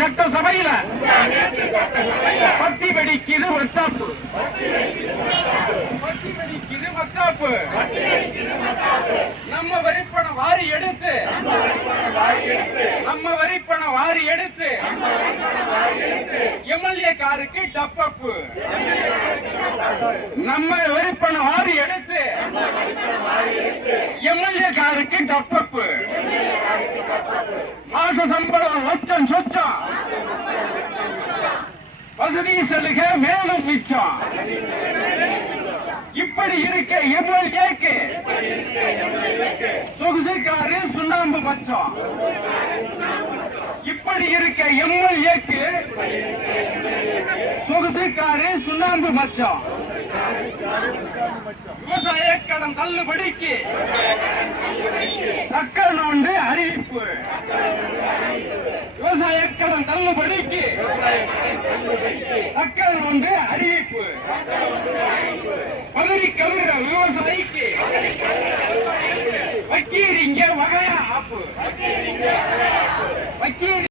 சட்டசபையில பத்தி வெடிக்குது வத்தாப்பு, பத்தி வெடிக்குது வத்தாப்பு. நம்ம வரிப்பணம் வாரி எடுத்து, நம்ம வரிப்பணம் வாரி எடுத்து எம்எல்ஏ காருக்கு டப்பப்பு, நம்ம வரிப்பணம் வாரி எடுத்து எம்எல்ஏ காருக்கு டப்பப்பு. மாச சம்பளம் லட்சம் சொச்சம், வசதி சலுக மேலும் மிச்சம். இப்படி இருக்க எம்எல்ஏக்கு சொகுசுக்காரு சுண்ணாம்பு மச்சம். இப்படி இருக்க எம்எல்ஏக்கு சொகுசுக்காரு சுண்ணாம்பு மச்சம். விவசாய கடன் தள்ளுபடிக்கு தக்கல் நோண்டு அறிவிப்பு, விவசாய கடன் தள்ளுபடிக்கு தக்கல் நோண்டு அறிவிப்பு. பதவி கழுகிற விவசாயிக்கு வக்கீரிங்க வகையா ஆப்பு.